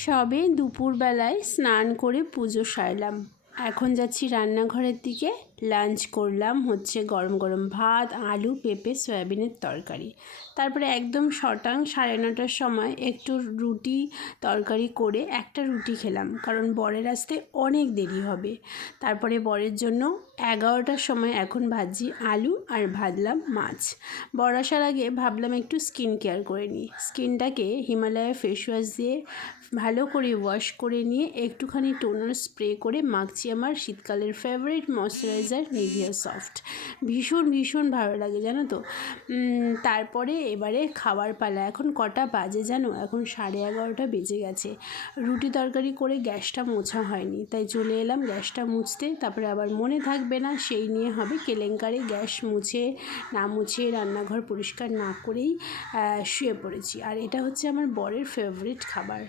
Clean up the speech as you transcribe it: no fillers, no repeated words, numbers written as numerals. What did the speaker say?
সবে দুপুরবেলায় স্নান করে পুজো সারলাম। এখন যাচ্ছি রান্নাঘরের দিকে। লাঞ্চ করলাম হচ্ছে গরম গরম ভাত, আলু, পেঁপে, সয়াবিনের তরকারি। তারপরে একদম 9:30 সময় একটু রুটি তরকারি করে একটা রুটি খেলাম, কারণ বরের আসতে অনেক দেরি হবে। তারপরে বরের জন্য 11টার সময় এখন ভাজি আলু আর ভাজলাম মাছ। বর আসার আগে ভাবলাম একটু স্কিন কেয়ার করে নিই। স্কিনটাকে হিমালয়া ফেস ওয়াশ দিয়ে ভালো করে ওয়াশ করে নিয়ে একটুখানি টোনার স্প্রে করে মাখছি আমার শীতকালের ফেভারিট ময়শ্চারাইজার নিভিয়া সফট। ভীষণ ভালো লাগে জানো তো। তারপরে এবারে খাবার পালা। এখন কটা বাজে জানো? এখন 11:30 বেজে গেছে। রুটি তরকারি করে গ্যাসটা মোছা হয়নি, তাই চলে এলাম গ্যাসটা মুছতে। তারপরে আবার মনে থাকবে না, সেই নিয়ে হবে কেলেঙ্কারি। গ্যাস না মুছে রান্নাঘর পরিষ্কার না করেই শুয়ে পড়েছি। আর এটা হচ্ছে আমার বরের ফেভারিট খাবার।